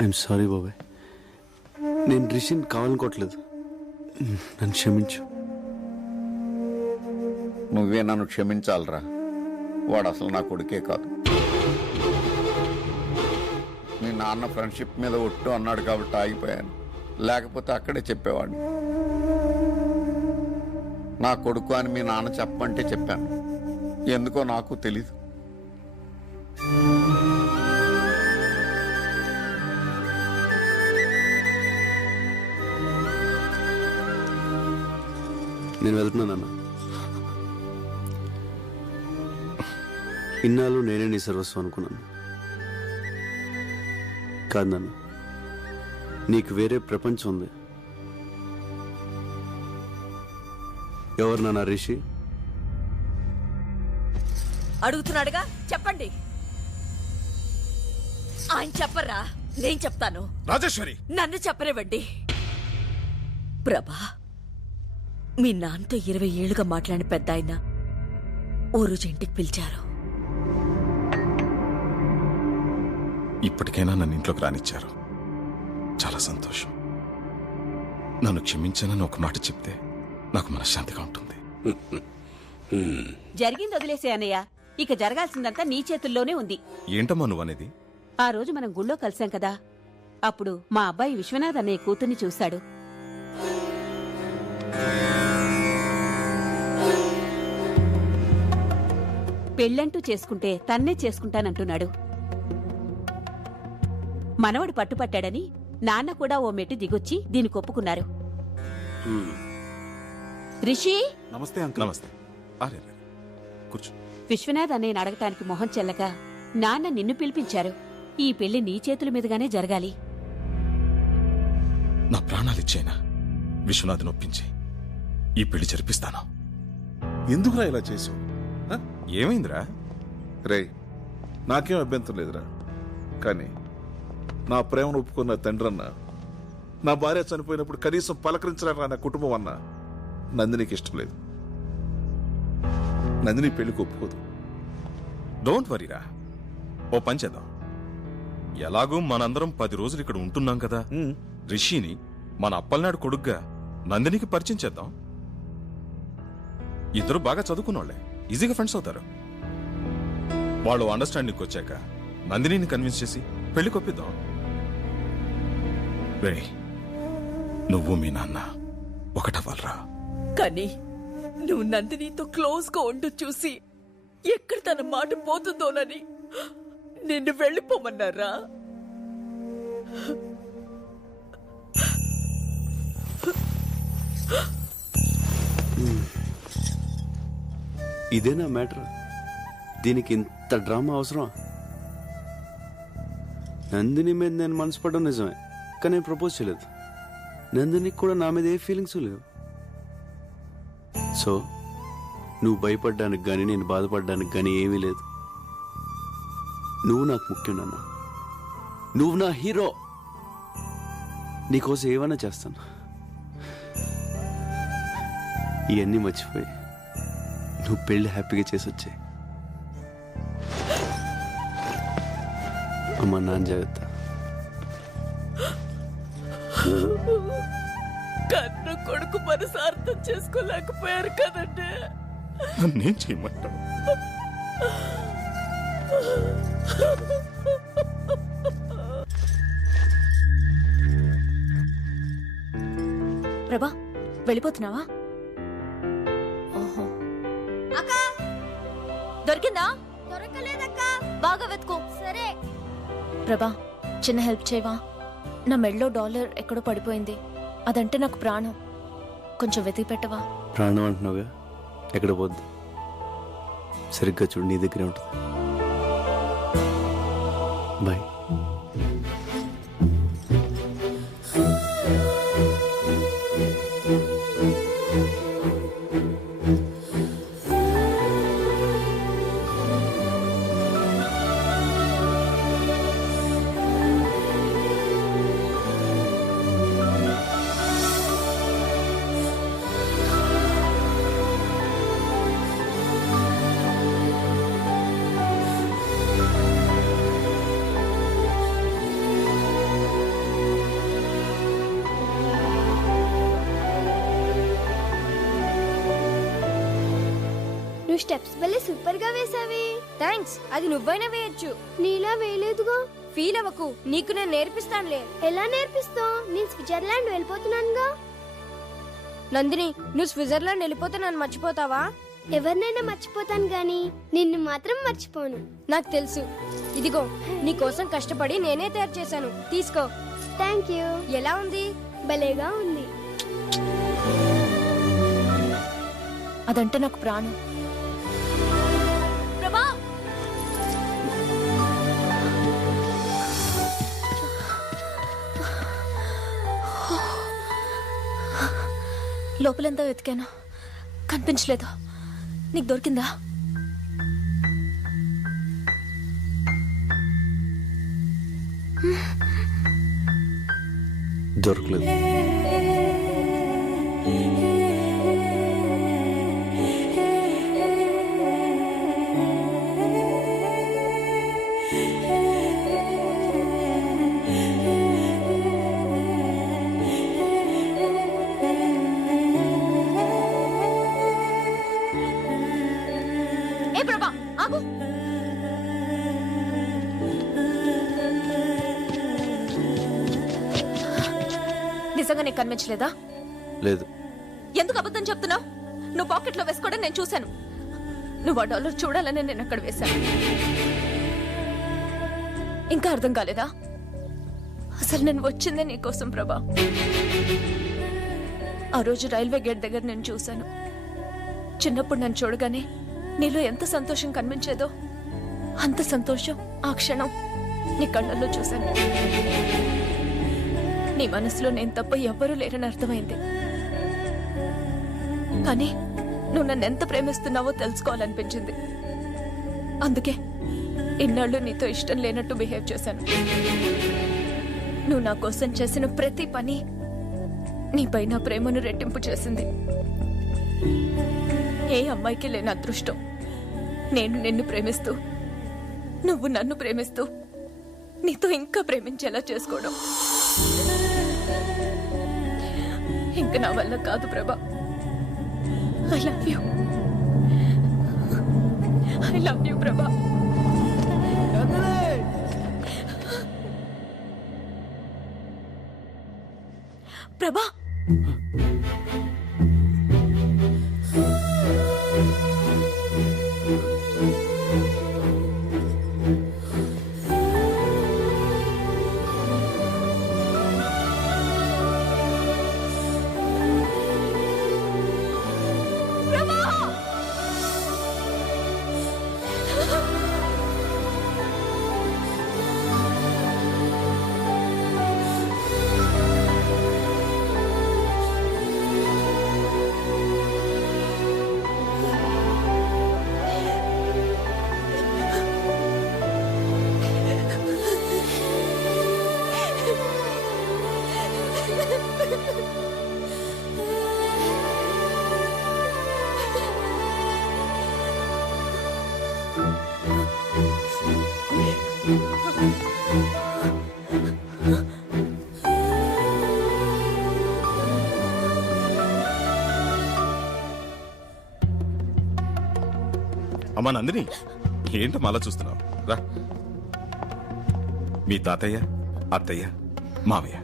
I'm sorry బాబాయ్, నేను రిషిని కావాలనుకోవట్లేదు, నన్ను క్షమించు. నువ్వే నన్ను క్షమించాలరా, వాడు అసలు నా కొడుకే కాదు. మీ నాన్న ఫ్రెండ్షిప్ మీద ఒట్టు అన్నాడు కాబట్టి ఆగిపోయాను, లేకపోతే అక్కడే చెప్పేవాడిని. నా కొడుకు అని మీ నాన్న చెప్పమంటే చెప్పాను, ఎందుకో నాకు తెలీదు. నేను వెళ్తున్నానన్న. ఇన్నాళ్ళు నేనే నీ సర్వస్వం అనుకున్నాను. కాదు నాన్న, నీకు వేరే ప్రపంచం ఉంది. ఎవరు నాన్న రిషి? అడుగుతున్నాడుగా, చెప్పండి. ఆయన చెప్పరా, నేను చెప్తాను. రాజేశ్వరి, నన్ను చెప్పనివ్వండి. ప్రభా, మీ నాన్నతో 20 ఏళ్లుగా మాట్లాడిన పెద్ద ఆయన ఓ రోజు ఇంటికి పిలిచారు. ఇప్పటికైనా నన్ను ఇంట్లోకి రానిచ్చారు, చాలా సంతోషం. నన్ను క్షమించానని ఒక మాట చెప్తే నాకు మనశ్శాంతిగా ఉంటుంది. జరిగింది వదిలేసే అన్నయ్య, ఇక జరగాల్సిందంతా నీ చేతుల్లోనే ఉంది. ఏంటమ్మా నువ్వు అనేది? ఆ రోజు మనం గుళ్ళో కలిసాం కదా, అప్పుడు మా అబ్బాయి విశ్వనాథ్ అన్నయ్య కూతుర్ని చూశాడు. పెళ్ళంటూ చేసుకుంటే తన్నే చేసుకుంటానంటున్నాడు. మనవడు పట్టుపట్టాడని నాన్న కూడా ఓ మెట్టు దిగొచ్చి దీనికి ఒప్పుకున్నారు. రిషి, నమస్తే అంకుల్. నమస్తే. అరే కూర్చో. విశ్వనాథ్ అన్నయ్యని అడగటానికి మొహం చెల్లక నాన్న నిన్ను పిలిపించారు. ఈ పెళ్లి నీ చేతుల మీదుగానే జరగాలి. నా ప్రాణాలిచ్చేనా విశ్వనాథ్ని ఒప్పించి ఈ పెళ్లి జరిపిస్తాను. ఎందుకురా ఇలా చేసావు? ఏమైందిరా? రే, నాకేం అభ్యంతరం లేదురా, కానీ నా ప్రేమను ఒప్పుకున్న తండ్రన్న, నా భార్య చనిపోయినప్పుడు కనీసం పలకరించలేక నా కుటుంబం అన్న నందినికి ఇష్టం లేదు. నందిని పెళ్లికి ఒప్పుకోదు. డోంట్ వరీరా, ఓ పని చేద్దాం. ఎలాగూ మనందరం 10 రోజులు ఇక్కడ ఉంటున్నాం కదా, రిషిని మన అప్పలనాడు కొడుగ్గా నందినికి పరిచయం చేద్దాం. ఇద్దరు బాగా చదువుకున్నోళ్లే, ఈజీగా ఫ్రెండ్స్ అవుతారు. వాళ్ళు అండర్స్టాండింగ్కి వచ్చాక నందినిని కన్విన్స్ చేసి పెళ్లి కొప్పిద్దాం. రే, నువ్వు మీ నాన్న ఒకటవ్వాలరా. కానీ నువ్వు నందినితో క్లోజ్ గా ఉంటూ చూసి ఎక్కడ తన మాట పోతుందోనని నిన్ను వెళ్ళిపోమన్నారా? ఇదేనా మ్యాటర్? దీనికి ఇంత డ్రామా అవసరం? నందిని మీద నేను మనసు పడడం నిజమే, కానీ నేను ప్రపోజ్ చేయలేదు. నందినికి కూడా నా మీద ఏ ఫీలింగ్స్ లేవు. సో నువ్వు భయపడ్డానికి కానీ నేను బాధపడడానికి కానీ ఏమీ లేదు. నువ్వు నాకు ముఖ్యం నాన్న, నువ్వు నా హీరో. నీకోసం ఏమైనా చేస్తాను. ఇవన్నీ మర్చిపోయి నువ్వు పెళ్లి హ్యాపీగా చేసి వచ్చాయి. అమ్మా, నాన్న జాగ్రత్త. కన్ను కొడుకు మనసు అర్థం చేసుకోలేకపోయారు కదండి. నన్నేం చేయమంటావు? ప్రభా, వెళ్ళిపోతున్నావా? ఓహో, దొరికిందా? దొరకలేదక్కా, బాగా వెతుకో. సరే ప్రభా, చిన్న హెల్ప్ చేయవా? నా మెడలో $1 ఎక్కడో పడిపోయింది, అదంటే నాకు ప్రాణం. కొంచెం వెతికి పెట్టవా? ప్రాణం అంటున్నావుగా, ఎక్కడ పోద్దు. సరిగ్గా చూడు, నీ దగ్గరే ఉంటుంది. బాయ్. నువ్వు స్టెప్స్ భలే సూపర్ గా వేసావే. థ్యాంక్స్. అది నువ్వైనా వేయొచ్చు. నీలా వేయలేదుగా. ఫీల్ అవ్వకు, నీకు నేను నేర్పిస్తానులే. ఎలా నేర్పిస్తావు? నేను స్విట్జర్లాండ్ వెళ్ళిపోతున్నానుగా. నందిని, నువ్వు స్విట్జర్లాండ్ వెళ్ళిపోతే నన్ను మర్చిపోతావా? ఎవరినైనా మర్చిపోతాను గాని నిన్ను మాత్రం మర్చిపోను. నాకు తెలుసు. ఇదిగో నీ కోసం కష్టపడి నేనే తయారు చేశాను, తీసుకో. Thank you. ఎలా ఉంది? భలేగా ఉంది. అదంటే నాకు ప్రాణం. ప్రభా, లోపలంతా వెతికాను, కనిపించలేదు. నీకు దొరికిందా? దొరకలేదు. ఏ ప్రభా, ఆగు. నిజంగా నీకు కనిపించలేదా? లేదు. ఎందుకు అబద్ధం చెప్తున్నావు? నువ్వు పాకెట్లో వేసుకోవడం నేను చూశాను. నువ్వు ఆ డాలర్ చూడాలని నేను అక్కడ వేశాను. ఇంకా అర్థం కాలేదా? అసలు నేను వచ్చిందే నీకోసం ప్రభా. ఆ రోజు రైల్వే గేట్ దగ్గర నేను చూశాను. చిన్నప్పుడు నన్ను చూడగానే నీలో ఎంత సంతోషం కనిపించేదో అంత సంతోషం ఆ క్షణం నీ కళ్ళల్లో చూశాను. నీ మనసులో నేను తప్ప ఎవ్వరూ లేరని అర్థమైంది. కానీ నువ్వు నన్ను ఎంత ప్రేమిస్తున్నావో తెలుసుకోవాలనిపించింది. అందుకే ఇన్నాళ్ళు నీతో ఇష్టం లేనట్టు బిహేవ్ చేశాను. నువ్వు నా కోసం చేసిన ప్రతి పని నీపై నా ప్రేమను రెట్టింపు చేసింది. ఏ అమ్మాయికి లేని అదృష్టం నేను నిన్ను ప్రేమిస్తూ నువ్వు నన్ను ప్రేమిస్తూ నీతో ఇంకా ప్రేమించేలా చేసుకోవడం. ఇంక నా వల్ల కాదు ప్రభా. I love you. I love you ప్రభా. ప్రభా, అమ్మా నందిని, ఏంటో మళ్ళా చూస్తున్నావు? రా. మీ తాతయ్య, అత్తయ్య, మావయ్య.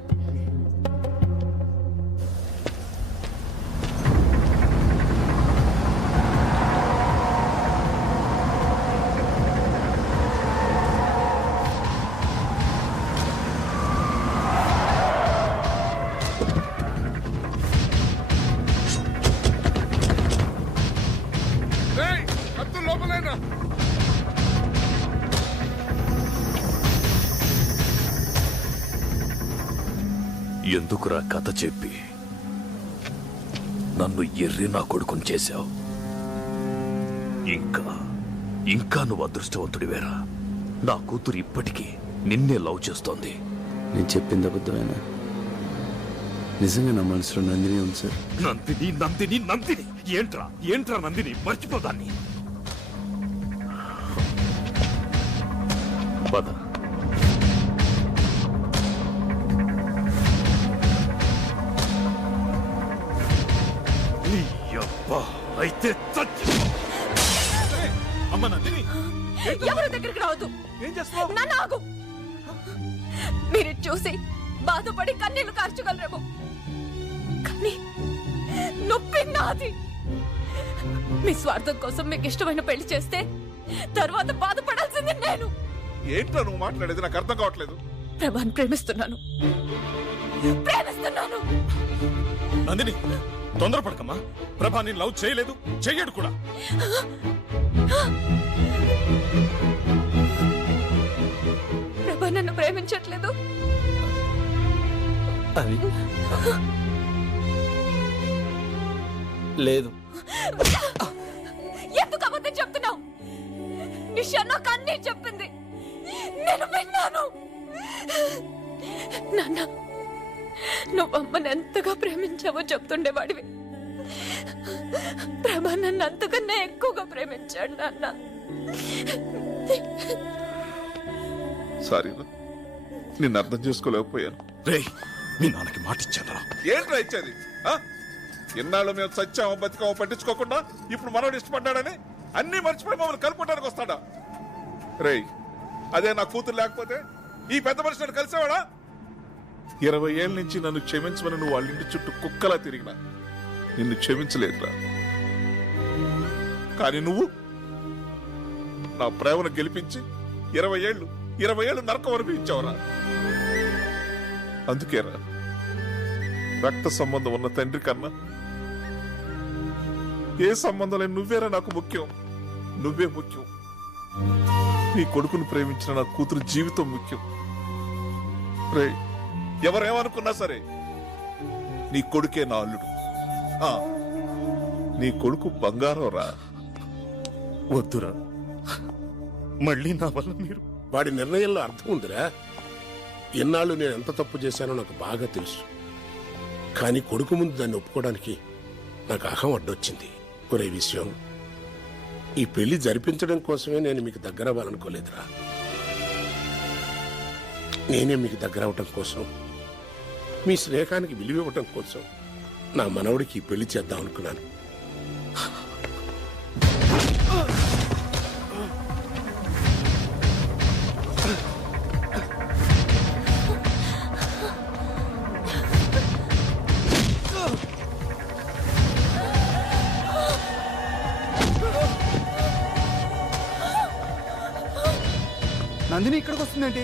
ఎందుకురా కథ చెప్పి నన్ను ఎర్రి నా కొడుకుని చేశావు? ఇంకా నువ్వు అదృష్టవంతుడివేరా. నా కూతురు ఇప్పటికీ నిన్నే లవ్ చేస్తోంది. నేను చెప్పింది అబద్ధమేనా? నిజంగా నా మనసులో నందిని ఉంది సార్. నందిని నందిని నందిని ఏంట్రా నందిని, మర్చిపోదాన్ని. పద. అయితే చచ్చి అమ్మ నందిని ఎవరి దగ్గరికి రావద్దు. ఏం చేస్తున్నావు? నన్ను ఆగు. మీరు చూసి బాధపడి కన్నీళ్లు కార్చగలరేమో, కానీ నొప్పి నాది. మీ స్వార్థం కోసం మీకు ఇష్టమైన పెళ్లి చేస్తే తర్వాత బాధపడాల్సింది నేను. ఏంట్రా నువ్వు మాట్లాడేది? నాకు అర్థం కావట్లేదు. ప్రభాని ప్రేమిస్తున్నాను. నందిని తొందరపడకమ్మా. ప్రభా నేను లవ్ చేయలేదు, చెయ్యడు కూడా. ప్రభా నన్ను ప్రేమించట్లేదు. అది లేదు. ఎందుకు అబద్ధం చెప్తున్నావు? నిషా నాకు అన్నీ చెప్పింది, నేను విన్నాను. నాన్న, నువ్వు అమ్మని ఎంతగా ప్రేమించావో చెప్తుండేవాడివి. ప్రభా నన్ను అంతకన్నా ఎక్కువగా ప్రేమించాడు నాన్న. సారీనా, నిన్ను అర్థం చేసుకోలేకపోయాను. రేయ్, మీ నాన్నకి మాటిచ్చాను. ఏంట్రా ఇచ్చేది? ఇన్నాళ్ళు మేము సత్యామో బతికామో పట్టించుకోకుండా ఇప్పుడు మనోడు ఇష్టపడ్డాడని అన్ని మర్చిపోయి మమ్మల్ని కలుపుకోవడానికి వస్తాడా? రేయ్, అదే నా కూతురు లేకపోతే ఈ పెద్ద మనిషిని కలిసేవాడా? 20 ఏళ్ళ నుంచి నన్ను క్షమించమని నువ్వు వాళ్ళ ఇంటి చుట్టూ కుక్కలా తిరిగినా నిన్ను క్షమించలేదురా. కానీ నువ్వు నా ప్రేమను గెలిపించి 20 ఏళ్ళు నరకం అనిపించావురా. అందుకేరా రక్త సంబంధం ఉన్న తండ్రి కన్నా ఏ సంబంధం లేని నువ్వేరా నాకు ముఖ్యం. నువ్వే ముఖ్యం. నీ కొడుకును ప్రేమించిన నా కూతురు జీవితం ముఖ్యం. రే, ఎవరేమనుకున్నా సరే నీ కొడుకే నా అల్లుడు. నీ కొడుకు బంగారం రా. వద్దురా, మళ్ళీ నా వల్ల మీరు. వాడి నిర్ణయంలో అర్థం ఉందిరా. ఎన్నాళ్ళు నేను ఎంత తప్పు చేశానో నాకు బాగా తెలుసు. కానీ కొడుకు ముందు దాన్ని ఒప్పుకోవడానికి నాకు అహం అడ్డొచ్చింది. ఒరే విషయం, ఈ పెళ్లి జరిపించడం కోసమే నేను మీకు దగ్గర అవ్వాలనుకోలేదురా. నేనే మీకు దగ్గర అవటం కోసం, మీ స్నేహానికి విలువ ఇవ్వటం కోసం నా మనవడికి ఈ పెళ్లి చేద్దాం అనుకున్నాను. నందిని ఇక్కడికి వస్తుందంటే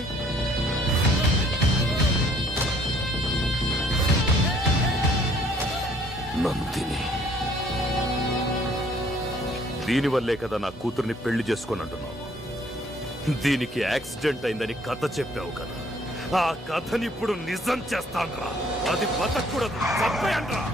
నందిని, దీనివల్లే కదా నా కూతుర్ని పెళ్లి చేసుకొని అంటున్నావు. దీనికి యాక్సిడెంట్ అయిందని కథ చెప్పావు కదా, ఆ కథని ఇప్పుడు నిజం చేస్తాన్రా. అది బతకూడదు, చంపేయండ్రా.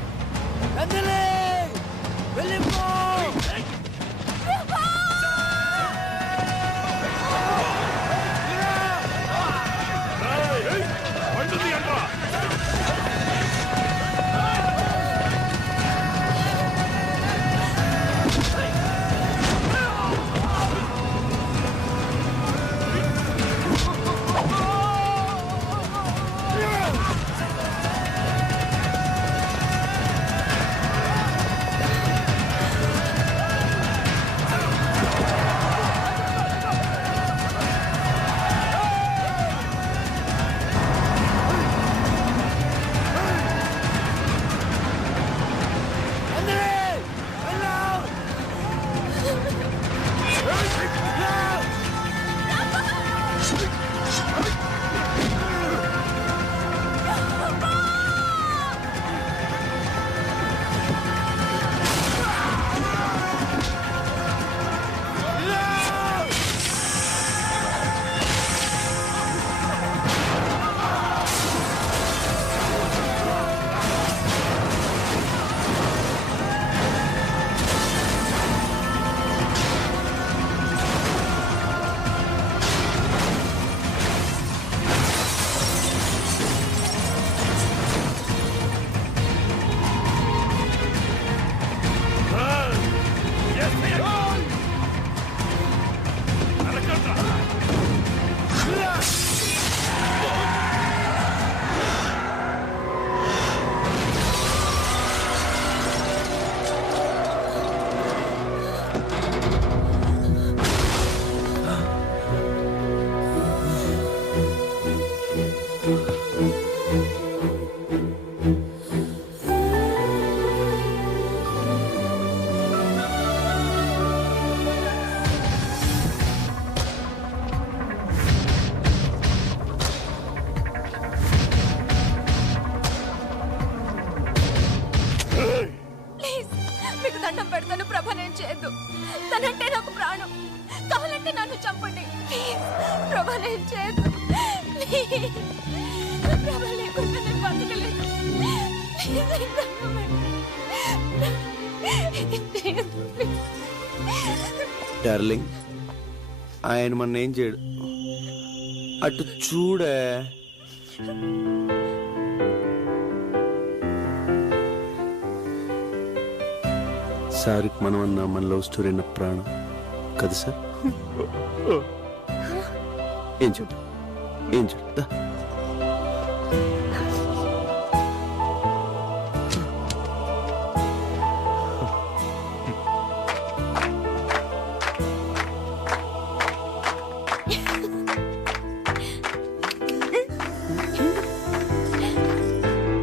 తనంటే నాకు ప్రాణం. కావాలంటే నన్ను చంపండి ప్లీజ్. ప్రభా నేను చేయదు. ప్రభా లేకుండా నేను బతకలేను. డార్లింగ్, ఆయన మన ఏం చేయడు. అటు చూడే. సార్కి మనం అన్న మన లవ్ స్టోరీ అన్న ప్రాణం కదా సార్? ఏం చూడు, ఏం చూడు.